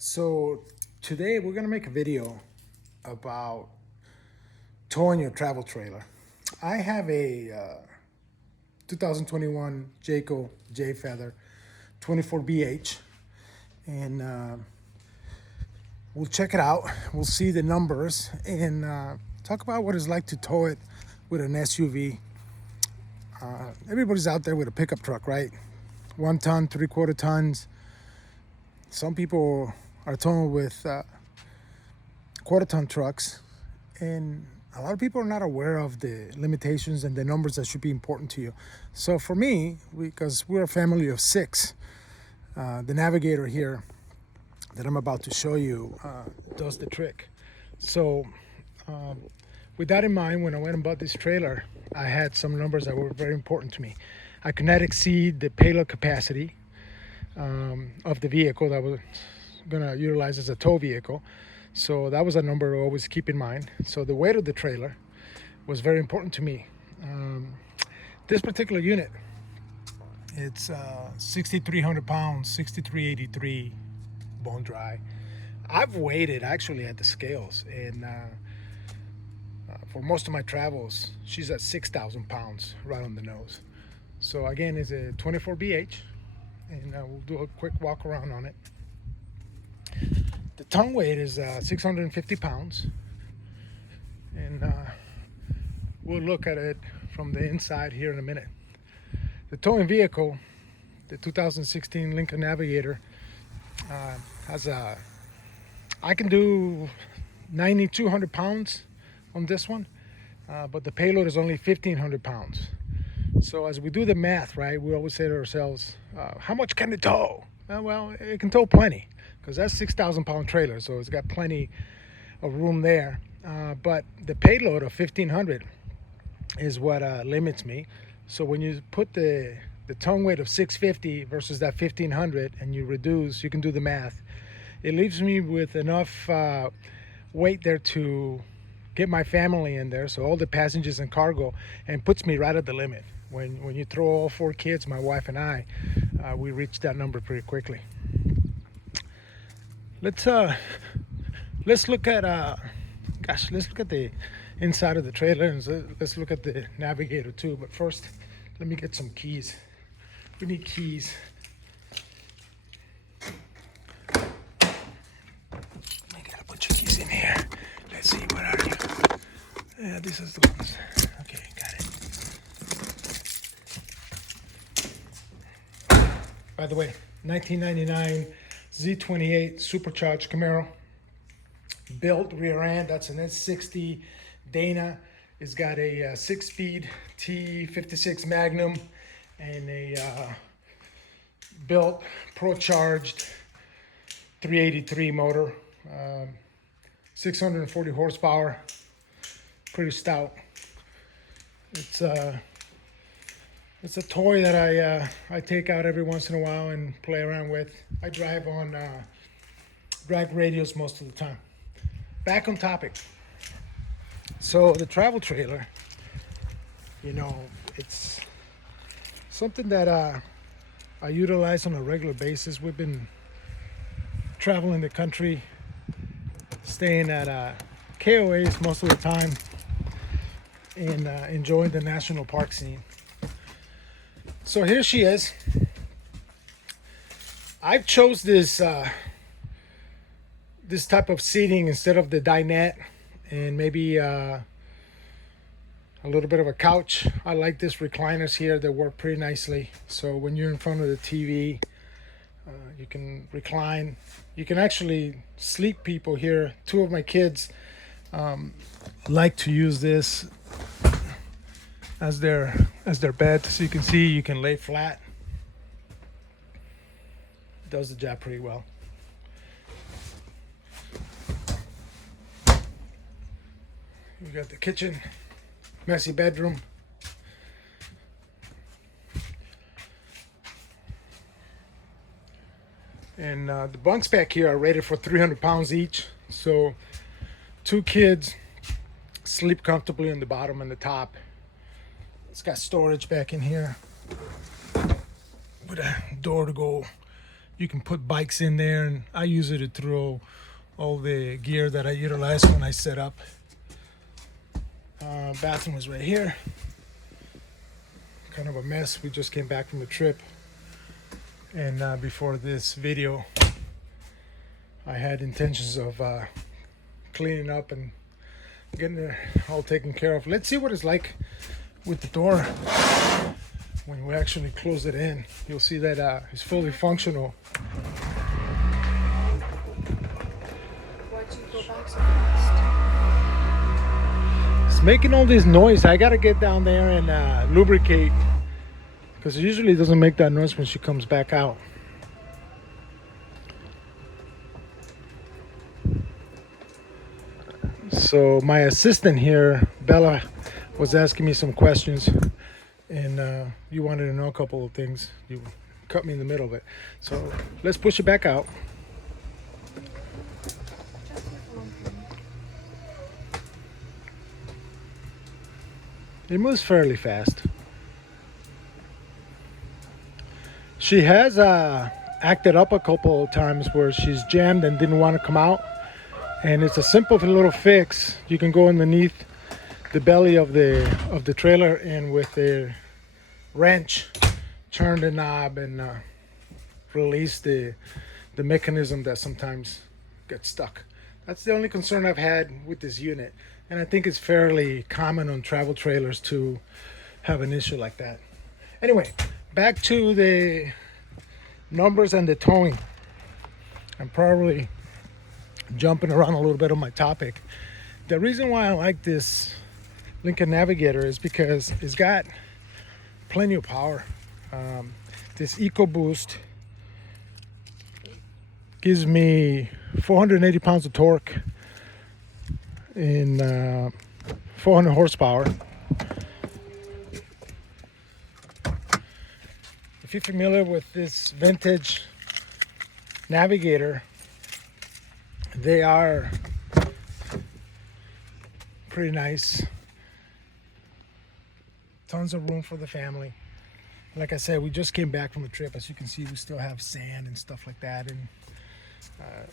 So today we're gonna make a video about towing your travel trailer. I have a 2021 Jayco J Feather 24BH, and we'll check it out. We'll see the numbers and talk about what it's like to tow it with an SUV. Everybody's out there with a pickup truck, right? 1 ton, 3/4 tons. Some people are towing with quarter-ton trucks, and a lot of people are not aware of the limitations and the numbers that should be important to you. So for me, because we're a family of 6, the Navigator here that I'm about to show you does the trick. So with that in mind, when I went and bought this trailer, I had some numbers that were very important to me. I could not exceed the payload capacity of the vehicle that was going to utilize as a tow vehicle. So that was a number to always keep in mind. So the weight of the trailer was very important to me. This particular unit, it's 6,300 pounds, 6,383 bone dry. I've weighed it actually at the scales, and for most of my travels, she's at 6,000 pounds right on the nose. So again, it's a 24BH, and we'll do a quick walk around on it. The tongue weight is 650 pounds, and we'll look at it from the inside here in a minute. The towing vehicle, the 2016 Lincoln Navigator, I can do 9,200 pounds on this one, but the payload is only 1,500 pounds. So as we do the math, right, we always say to ourselves, how much can it tow? Well, it can tow plenty, because that's 6,000 pound trailer, so it's got plenty of room there. But the payload of 1,500 is what limits me. So when you put the tongue weight of 650 versus that 1,500 and you reduce, you can do the math. It leaves me with enough weight there to get my family in there, so all the passengers and cargo, and puts me right at the limit. When you throw all 4 kids, my wife and I, we reach that number pretty quickly. Let's look at let's look at the inside of the trailer, and let's look at the Navigator too. But first, let me get some keys. We need keys. I got a bunch of keys in here. Let's see, what are you? Yeah, these are the ones. Okay, got it. By the way, 1999 Z28 supercharged Camaro. Built rear end, that's an S60 Dana. It's got a 6-speed T56 Magnum and a built pro-charged 383 motor, 640 horsepower, pretty stout. It's a toy that I take out every once in a while and play around with. I drive on drag radios most of the time. Back on topic. So the travel trailer, it's something that I utilize on a regular basis. We've been traveling the country, staying at KOAs most of the time, and enjoying the national park scene. So here she is. I chose this this type of seating instead of the dinette, and maybe a little bit of a couch. I like these recliners here. They work pretty nicely. So when you're in front of the TV, you can recline. You can actually sleep people here. 2 of my kids like to use this as their bed. So you can see, you can lay flat. Does the job pretty well. We got the kitchen, messy bedroom. And the bunks back here are rated for 300 pounds each. So 2 kids sleep comfortably on the bottom and the top. It's got storage back in here with a door to go You can put bikes in there, and I use it to throw all the gear that I utilize when I set up. Bathroom is right here. Kind of a mess. We just came back from the trip, and before this video I had intentions of cleaning up and getting it all taken care of. Let's see what it's like with the door when we actually close it in. You'll see that it's fully functional. Why'd you go back so fast? It's making all this noise. I gotta get down there and lubricate, because it usually doesn't make that noise when she comes back out. So my assistant here, Bella, was asking me some questions, and you wanted to know a couple of things. You cut me in the middle of it. So let's push it back out. It moves fairly fast. She has acted up a couple of times where she's jammed and didn't want to come out. And it's a simple little fix. You can go underneath the belly of the trailer and with a wrench turn the knob and release the mechanism that sometimes gets stuck. That's the only concern I've had with this unit, and I think it's fairly common on travel trailers to have an issue like that. Anyway, back to the numbers and the towing. I'm probably jumping around a little bit on my topic. The reason why I like this Lincoln Navigator is because it's got plenty of power. This EcoBoost gives me 480 pounds of torque in 400 horsepower. If you're familiar with this vintage Navigator, they are pretty nice. Tons of room for the family. Like I said, we just came back from a trip. As you can see, we still have sand and stuff like that, and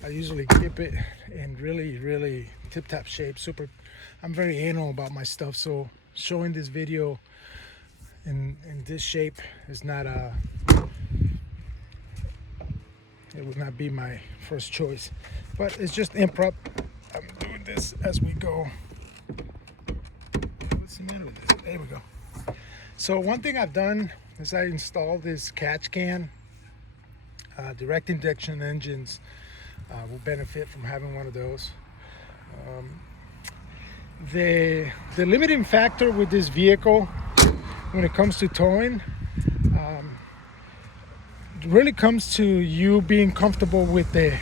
I usually keep it in really tip-top shape. I'm very anal about my stuff, so showing this video in this shape is not it would not be my first choice, but it's just improp. I'm doing this as we go. What's the matter with this? There we go. So one thing I've done is I installed this catch can. Direct injection engines will benefit from having one of those. The limiting factor with this vehicle when it comes to towing really comes to you being comfortable with the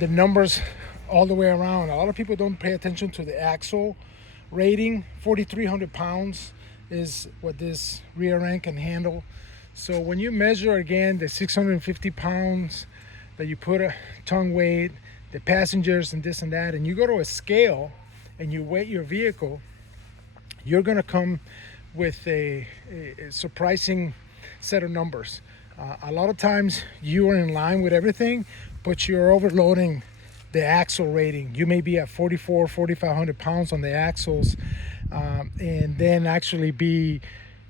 numbers all the way around. A lot of people don't pay attention to the axle rating. 4,300 pounds is what this rear end can handle. So when you measure again the 650 pounds that you put a tongue weight, the passengers and this and that, and you go to a scale and you weigh your vehicle, you're gonna come with a surprising set of numbers. A lot of times you are in line with everything, but you're overloading the axle rating. You may be at 4,500 pounds on the axles, and then actually be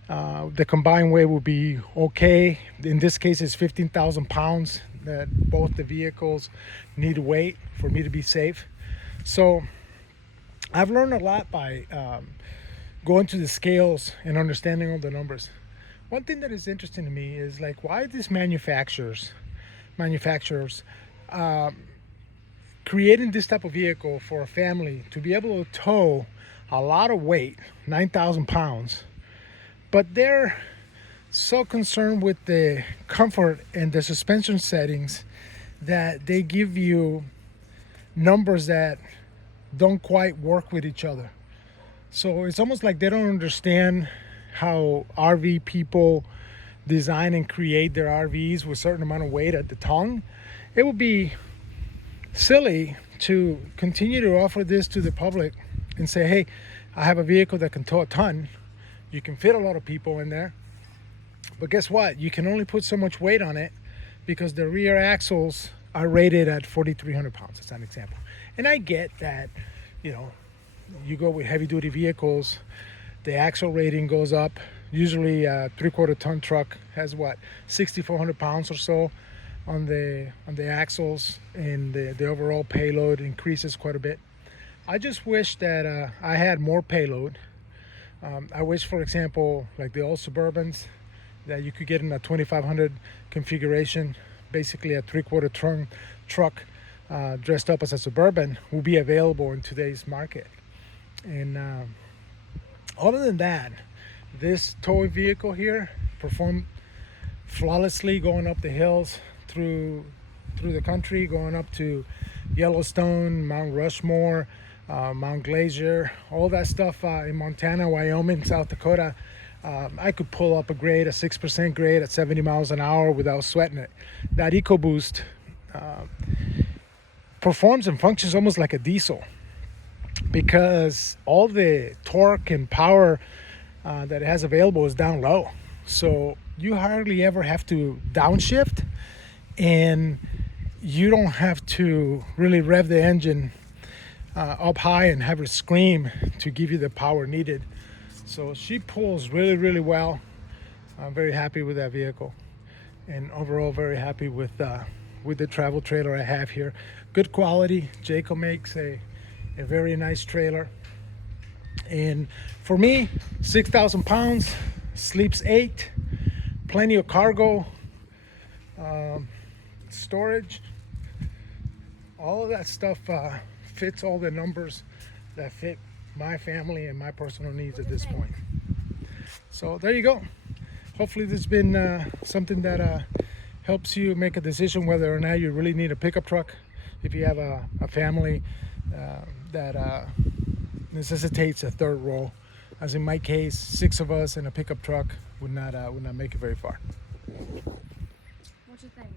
the combined weight will be okay. In this case, it's 15,000 pounds that both the vehicles need to weight for me to be safe. So I've learned a lot by going to the scales and understanding all the numbers. One thing that is interesting to me is like, why these manufacturers creating this type of vehicle for a family to be able to tow a lot of weight, 9,000 pounds, but they're so concerned with the comfort and the suspension settings that they give you numbers that don't quite work with each other. So it's almost like they don't understand how RV people design and create their RVs with a certain amount of weight at the tongue. It would be silly to continue to offer this to the public and say, hey, I have a vehicle that can tow a ton. You can fit a lot of people in there, but guess what? You can only put so much weight on it because the rear axles are rated at 4,300 pounds. That's an example. And I get that, you know, you go with heavy duty vehicles, the axle rating goes up. Usually a 3/4 ton truck has what, 6,400 pounds or so on the axles, and the overall payload increases quite a bit. I just wish that I had more payload. I wish, for example, like the old Suburbans, that you could get in a 2,500 configuration, basically a 3/4 ton truck dressed up as a Suburban, will be available in today's market. And other than that, this toy vehicle here performed flawlessly going up the hills through the country, going up to Yellowstone, Mount Rushmore, Mount Glacier, all that stuff in Montana, Wyoming, South Dakota. I could pull up a grade, a 6% grade at 70 miles an hour without sweating it. That EcoBoost performs and functions almost like a diesel, because all the torque and power that it has available is down low. So you hardly ever have to downshift, and you don't have to really rev the engine up high and have it scream to give you the power needed. So she pulls really, really well. I'm very happy with that vehicle, and overall very happy with the travel trailer I have here. Good quality. Jayco makes a very nice trailer. And for me, 6,000 pounds, sleeps 8, plenty of cargo, storage, all of that stuff fits all the numbers that fit my family and my personal needs at this point. So there you go. Hopefully this has been something that helps you make a decision whether or not you really need a pickup truck. If you have a family that necessitates a third row, as in my case, 6 of us in a pickup truck would not make it very far. What do you think?